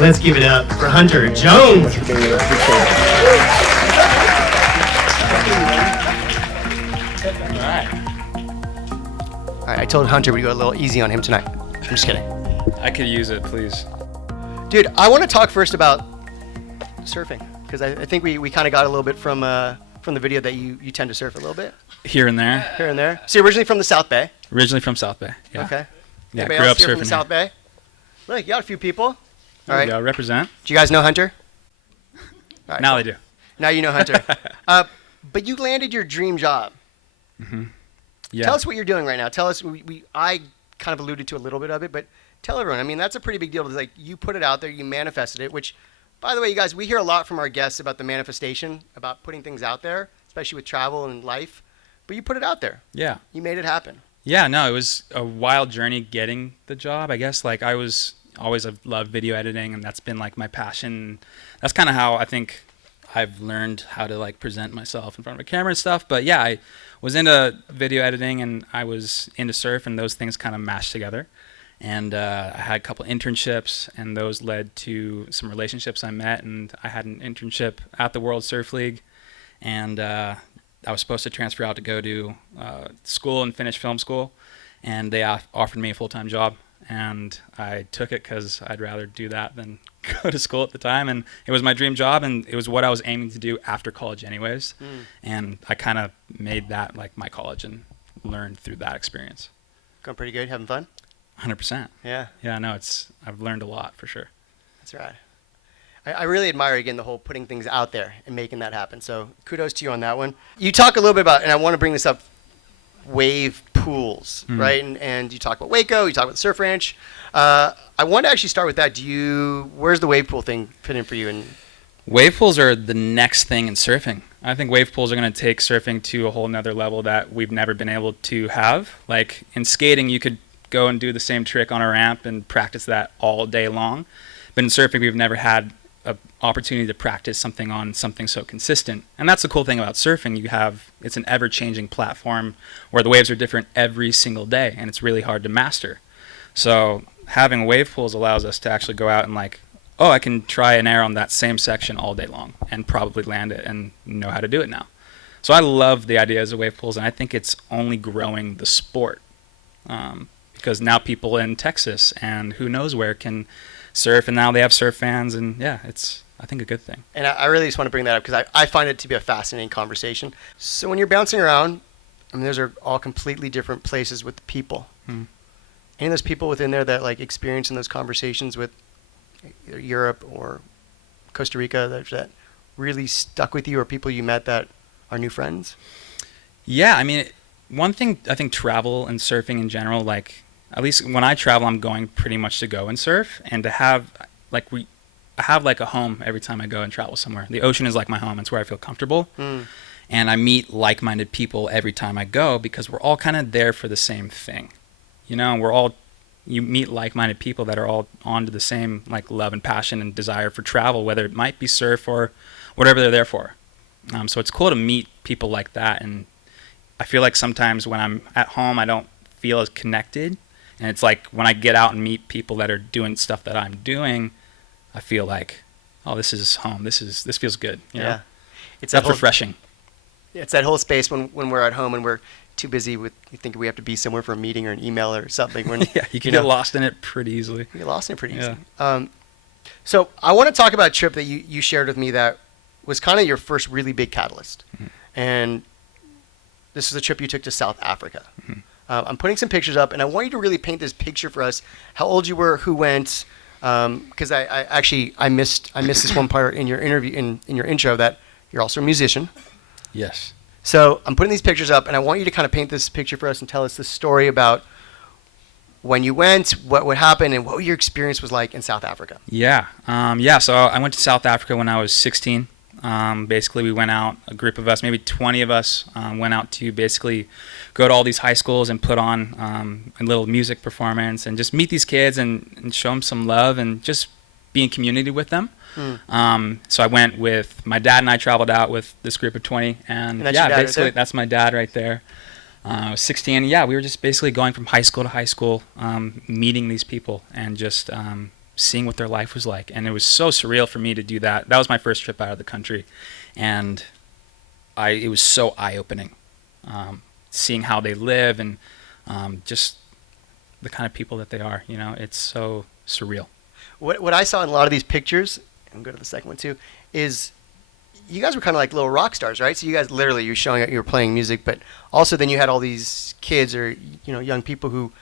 Let's give it up for Hunter Jones. All right, I told Hunter we'd go a little easy on him tonight. I'm just kidding. I could use it, please. Dude, I want to talk first about surfing, because I think we kind of got a little bit from the video that you tend to surf a little bit. Here and there. Here and there. So you're originally from the South Bay? Originally from South Bay, yeah. Okay. Yeah, Anybody grew else up here surfing from the South Bay? Look, you got a few people. All right. Yeah, represent. Do you guys know Hunter? All right, Now cool. they do. Now you know Hunter. But you landed your dream job. Mm-hmm. Yeah. Tell us what you're doing right now. Tell us. I kind of alluded to a little bit of it, but tell everyone. I mean, that's a pretty big deal. It's like you put it out there, you manifested it. Which, by the way, you guys, we hear a lot from our guests about the manifestation, about putting things out there, especially with travel and life. But you put it out there. Yeah. You made it happen. Yeah, no, it was a wild journey getting the job. I guess like I was always have loved video editing, and that's been like my passion. That's kind of how I think I've learned how to like present myself in front of a camera and stuff. But yeah, I was into video editing and I was into surf, and those things kind of mashed together. And I had a couple internships, and those led to some relationships I met. And I had an internship at the World Surf League, and I was supposed to transfer out to go to school and finish film school, and they offered me a full-time job, and I took it because I'd rather do that than go to school at the time. And it was my dream job, and it was what I was aiming to do after college anyways. And I kind of made that like my college and learned through that experience. Going pretty good, having fun? 100%. Yeah. Yeah, no, I've learned a lot for sure. That's right. I really admire, again, the whole putting things out there and making that happen. So kudos to you on that one. You talk a little bit about, and I want to bring this up, wave pools, right? And you talk about Waco, you talk about the Surf Ranch. I want to actually start with that. Where's the wave pool thing fit in for you? And wave pools are the next thing in surfing. I think wave pools are going to take surfing to a whole nother level that we've never been able to have. Like in skating, you could go and do the same trick on a ramp and practice that all day long. But in surfing, we've never had an opportunity to practice something on something so consistent. And that's the cool thing about surfing. It's an ever-changing platform where the waves are different every single day, and it's really hard to master. So having wave pools allows us to actually go out and like, oh, I can try an air on that same section all day long and probably land it and know how to do it now. So I love the ideas of wave pools, and I think it's only growing the sport. Because now people in Texas and who knows where can surf, and now they have surf fans, and yeah, it's, I think, a good thing. And I really just want to bring that up because I find it to be a fascinating conversation. So when you're bouncing around, I mean, those are all completely different places with the people. Any of those people within there that like experience in those conversations with either Europe or Costa Rica that really stuck with you, or people you met that are new friends? Yeah, I mean, one thing I think travel and surfing in general, like at least when I travel, I'm going pretty much to go and surf, and to have like I have like a home every time I go and travel somewhere. The ocean is like my home. It's where I feel comfortable. And I meet like-minded people every time I go because we're all kind of there for the same thing. You know, you meet like-minded people that are all on to the same like love and passion and desire for travel, whether it might be surf or whatever they're there for. So it's cool to meet people like that. And I feel like sometimes when I'm at home, I don't feel as connected. And it's like when I get out and meet people that are doing stuff that I'm doing, I feel like, oh, this is home. This feels good. You know? It's that's refreshing. It's that whole space when we're at home and we're too busy with thinking we have to be somewhere for a meeting or an email or something. When, yeah, you can get lost in it pretty easily. You get lost in it pretty easily. So I want to talk about a trip that you shared with me that was kind of your first really big catalyst. And this was a trip you took to South Africa. I'm putting some pictures up, and I want you to really paint this picture for us. How old you were, who went, because I missed this one part in your interview, in your intro, that you're also a musician. Yes. So I'm putting these pictures up, and I want you to kind of paint this picture for us and tell us the story about when you went, what happened, and what your experience was like in South Africa. Yeah. So I went to South Africa when I was 16. Basically, we went out, a group of us, maybe 20 of us, went out to basically go to all these high schools and put on a little music performance and just meet these kids and show them some love and just be in community with them. So I went with my dad, and I traveled out with this group of 20. And yeah, basically, right, that's my dad right there. I was 16. And yeah, we were just basically going from high school to high school, meeting these people and just seeing what their life was like. And it was so surreal for me to do that. That was my first trip out of the country. And it was so eye-opening, seeing how they live and just the kind of people that they are. You know, it's so surreal. What I saw in a lot of these pictures, and go to the second one too, is you guys were kind of like little rock stars, right? So you guys literally, you're showing up, you were playing music, but also then you had all these kids or, you know, young people who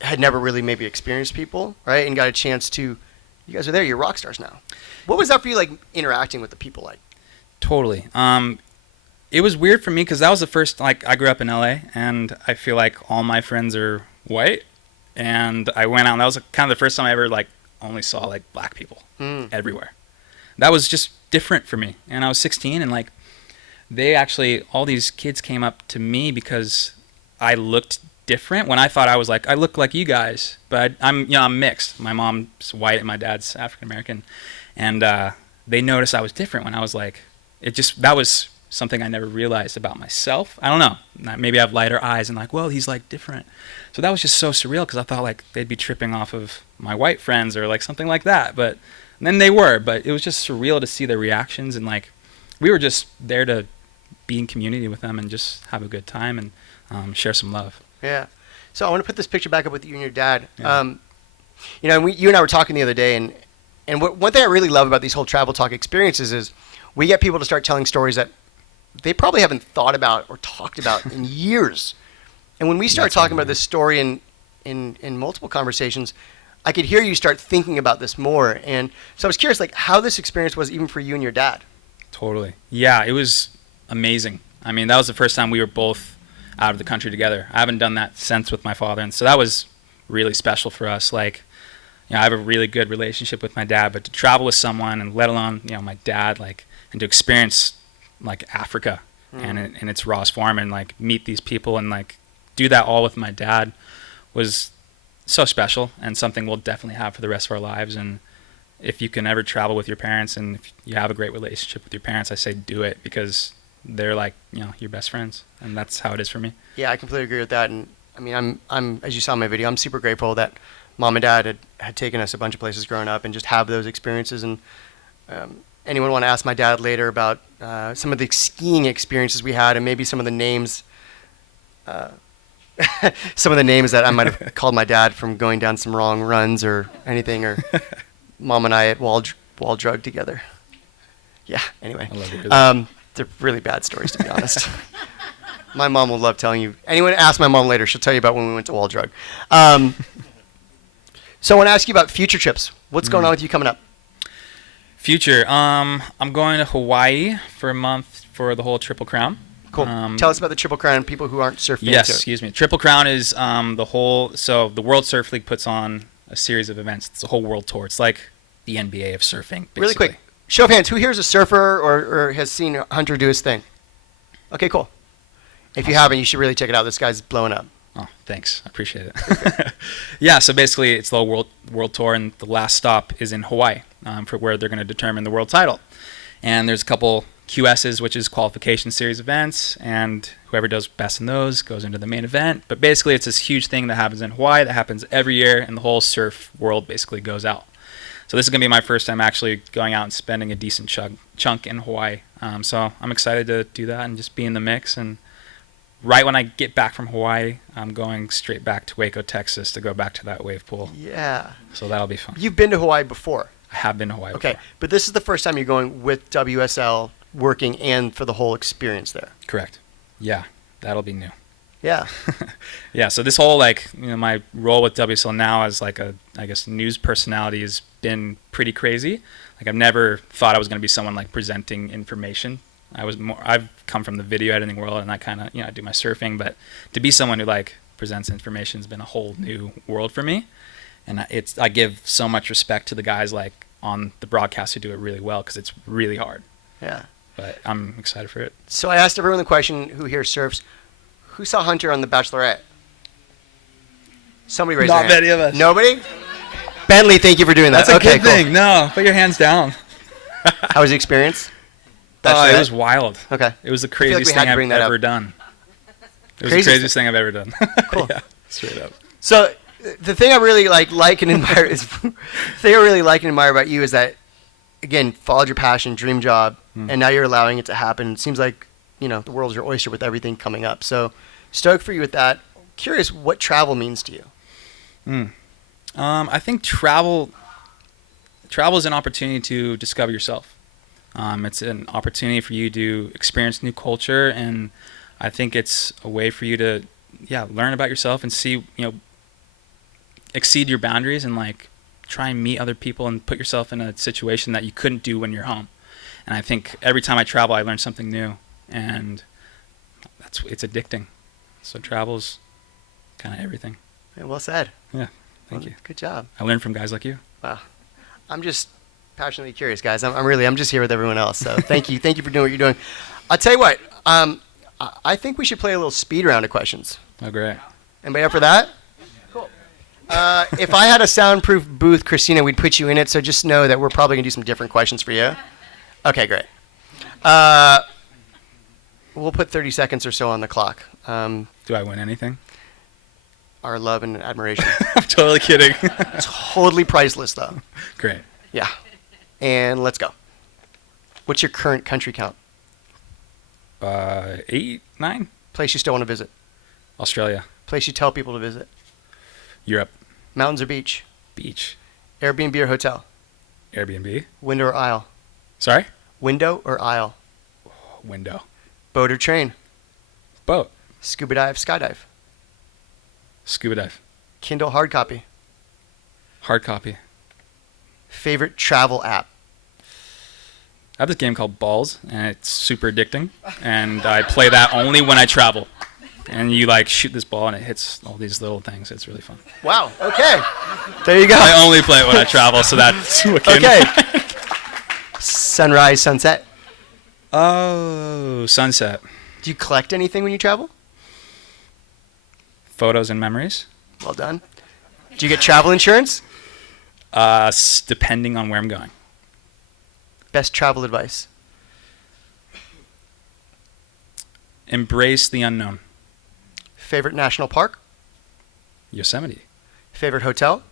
had never really maybe experienced people, right? And got a chance to, you guys are there, you're rock stars now. What was that for you, like, interacting with the people like? Totally. It was weird for me because that was the first, like, I grew up in LA, and I feel like all my friends are white, and I went out, and that was kind of the first time I ever, like, only saw, like, black people everywhere. That was just different for me. And I was 16, and, like, they actually, all these kids came up to me because I looked different when I thought I was like, I look like you guys, but I'm mixed. My mom's white and my dad's African American, and they noticed I was different when I was like, that was something I never realized about myself. I don't know, maybe I have lighter eyes and like, well, he's like different. So that was just so surreal because I thought like they'd be tripping off of my white friends or like something like that, but then they were. But it was just surreal to see their reactions, and like we were just there to be in community with them and just have a good time and share some love. Yeah. So I want to put this picture back up with you and your dad. Yeah. You know, you and I were talking the other day, and one thing I really love about these whole travel talk experiences is we get people to start telling stories that they probably haven't thought about or talked about in years. And when we start talking about this story in multiple conversations, I could hear you start thinking about this more. And so I was curious, like, how this experience was even for you and your dad. Totally. Yeah, it was amazing. I mean, that was the first time we were both out of the country together. I haven't done that since with my father, and so that was really special for us. Like, you know, I have a really good relationship with my dad, but to travel with someone, and let alone, you know, my dad, like, and to experience like Africa and in its rawest form, and like meet these people and like do that all with my dad was so special, and something we'll definitely have for the rest of our lives. And if you can ever travel with your parents and if you have a great relationship with your parents, I say do it, because they're like, you know, your best friends, and that's how it is for me. Yeah, I completely agree with that. And I mean, I'm as you saw in my video, I'm super grateful that mom and dad had taken us a bunch of places growing up and just have those experiences. And anyone want to ask my dad later about some of the skiing experiences we had, and maybe some of the names some of the names that I might have called my dad from going down some wrong runs or anything, or mom and I at wall drug together. Yeah, anyway. I love it. They're really bad stories, to be honest. My mom will love telling you. Anyone ask my mom later, she'll tell you about when we went to wall drug. So I want to ask you about future trips. What's going on with you coming up? Future. I'm going to Hawaii for a month for the whole Triple Crown. Cool. Tell us about the Triple Crown, people who aren't surf fans. Yes, excuse me. Triple Crown is so the World Surf League puts on a series of events. It's a whole world tour. It's like the NBA of surfing, basically. Really quick, show of hands, who here is a surfer or has seen Hunter do his thing? Okay, cool. If you haven't, you should really check it out. This guy's blowing up. Oh, thanks. I appreciate it. Yeah, so basically it's the whole world tour, and the last stop is in Hawaii for where they're going to determine the world title. And there's a couple QSs, which is qualification series events, and whoever does best in those goes into the main event. But basically it's this huge thing that happens in Hawaii that happens every year, and the whole surf world basically goes out. So this is going to be my first time actually going out and spending a decent chunk in Hawaii. So I'm excited to do that and just be in the mix. And right when I get back from Hawaii, I'm going straight back to Waco, Texas to go back to that wave pool. Yeah. So that'll be fun. You've been to Hawaii before? I have been to Hawaii before. Okay, but this is the first time you're going with WSL, working and for the whole experience there. Correct. Yeah, that'll be new. Yeah. Yeah, so this whole, like, you know, my role with WSL now as like a, I guess, news personality has been pretty crazy. Like, I've never thought I was going to be someone like presenting information. I've come from the video editing world, and I kind of, you know, I do my surfing, but to be someone who like presents information has been a whole new world for me. And I give so much respect to the guys like on the broadcast who do it really well, because it's really hard. Yeah. But I'm excited for it. So I asked everyone the question who here surfs, who saw Hunter on The Bachelorette? Somebody raised their hand. Not many of us. Nobody? Bentley, thank you for doing that. That's a okay, good cool. thing. No, put your hands down. How was the experience? It was wild. Okay. It was the like craziest thing I've ever done. It was the craziest thing I've ever done. Cool. Yeah, straight up. So The thing I really like and admire is the thing I really like and admire about you is that, again, followed your passion, dream job, and now you're allowing it to happen. It seems like, the world's your oyster with everything coming up. So stoked for you with that. Curious what travel means to you. I think travel is an opportunity to discover yourself. It's an opportunity for you to experience new culture, and I think it's a way for you to learn about yourself and see, exceed your boundaries and try and meet other people and put yourself in a situation that you couldn't do when you're home. And I think every time I travel, I learn something new, and it's addicting. So travel's kind of everything. Yeah, well said. Yeah, thank you. Good job. I learned from guys like you. Wow. I'm just passionately curious, guys. I'm just here with everyone else. So thank you. Thank you for doing what you're doing. I'll tell you what, I think we should play a little speed round of questions. Oh, great. Anybody up for that? Cool. If I had a soundproof booth, Christina, we'd put you in it. So just know that we're probably going to do some different questions for you. Okay, great. We'll put 30 seconds or so on the clock. Do I win anything? Our love and admiration. I'm totally kidding. Totally priceless, though. Great. Yeah. And let's go. What's your current country count? 8, 9. Place you still want to visit? Australia. Place you tell people to visit? Europe. Mountains or beach? Beach. Airbnb or hotel? Airbnb. Window or aisle? Sorry? Window or aisle? Window. Boat or train? Boat. Scuba dive, skydive? Scuba dive. Kindle hard copy? Hard copy. Favorite travel app? I have this game called Balls, and it's super addicting, and I play that only when I travel. And you shoot this ball, and it hits all these little things. It's really fun. Wow. Okay. There you go. I only play it when I travel, so that's what came Okay. to mind. Sunrise, sunset? Oh, sunset. Do you collect anything when you travel? Photos and memories. Well done. Do you get travel insurance? Depending on where I'm going. Best travel advice? Embrace the unknown. Favorite national park? Yosemite. Favorite hotel?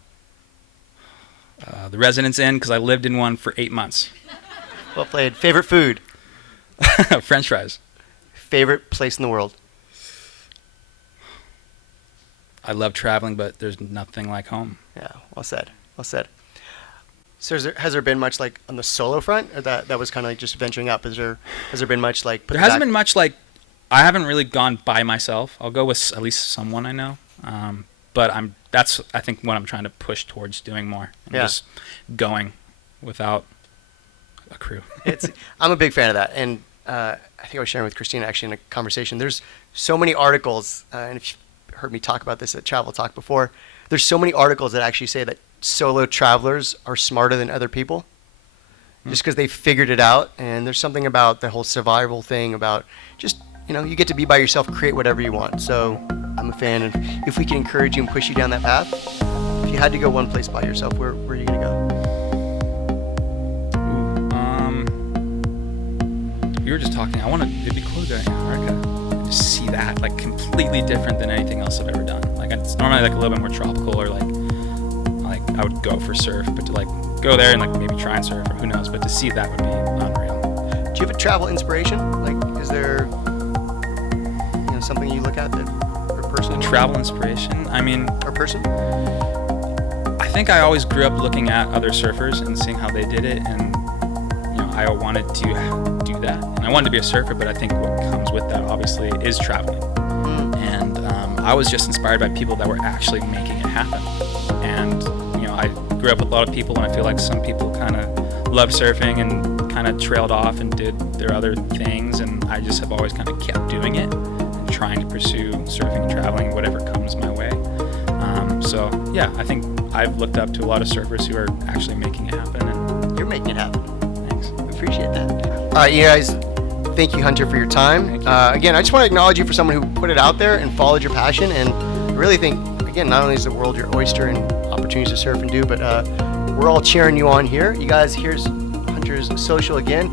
The Residence Inn, because I lived in one for 8 months. Well played. Favorite food? French fries. Favorite place in the world? I love traveling, but there's nothing like home. Yeah, well said. Well said. So has there been much on the solo front, or that was kind of just venturing up? Has there been much There hasn't been much I haven't really gone by myself. I'll go with at least someone I know. But that's I think what I'm trying to push towards doing more. Just going without a crew. I'm a big fan of that, and I think I was sharing with Christina actually in a conversation. There's so many articles, and if you've heard me talk about this at Travel Talk before, there's so many articles that actually say that solo travelers are smarter than other people, just because they figured it out. And there's something about the whole survival thing about just you get to be by yourself, create whatever you want. So I'm a fan, and if we can encourage you and push you down that path, if you had to go one place by yourself, where are you gonna go? We were just talking. It'd be cool to go to Antarctica and just see that, completely different than anything else I've ever done. It's normally a little bit more tropical, or I would go for surf, but to go there and maybe try and surf, or who knows, but to see that would be unreal. Do you have a travel inspiration? Is there something you look at that, or person? Travel inspiration? Or person? I think I always grew up looking at other surfers and seeing how they did it, and I wanted to do that. And I wanted to be a surfer, but I think what comes with that obviously is traveling. And I was just inspired by people that were actually making it happen. And I grew up with a lot of people, and I feel like some people kind of loved surfing and kind of trailed off and did their other things, and I just have always kind of kept doing it and trying to pursue surfing and traveling, whatever comes my way. So yeah, I think I've looked up to a lot of surfers who are actually making it happen. And you're making it happen. Thanks. Appreciate that. All right, you guys. Thank you, Hunter, for your time. Thank you. Again, I just want to acknowledge you for someone who put it out there and followed your passion. And I really think, again, not only is the world your oyster and opportunities to surf and do, but we're all cheering you on here. You guys, here's Hunter's social again.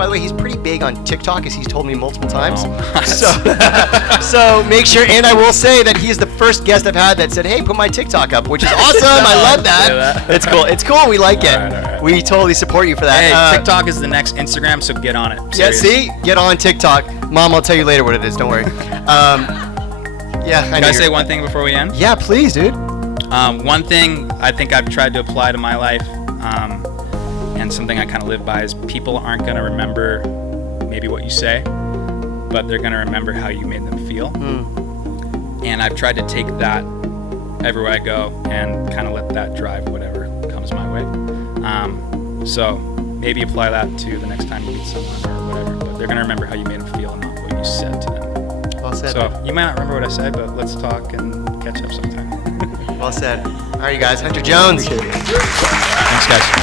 By the way, he's pretty big on TikTok, as he's told me multiple times. Oh, So make sure, and I will say that he is the first guest I've had that said, hey, put my TikTok up, which is awesome. I love that. It's cool. It's cool. We like it. All right. We totally support you for that. Hey, TikTok is the next Instagram, so get on it. Yeah, Serious. see? Get on TikTok. Mom, I'll tell you later what it is. Don't worry. Yeah, I Can know I say you're- one thing before we end? Yeah, please, dude. One thing I think I've tried to apply to my life, and something I kind of live by, is people aren't going to remember maybe what you say, but they're going to remember how you made them feel. And I've tried to take that everywhere I go and kind of let that drive whatever comes my way. So maybe apply that to the next time you meet someone or whatever, but they're going to remember how you made them feel and not what you said to them. Well said. So you might not remember what I said, but let's talk and catch up sometime. Well said. All right, you guys. Hunter Jones. Thanks, guys.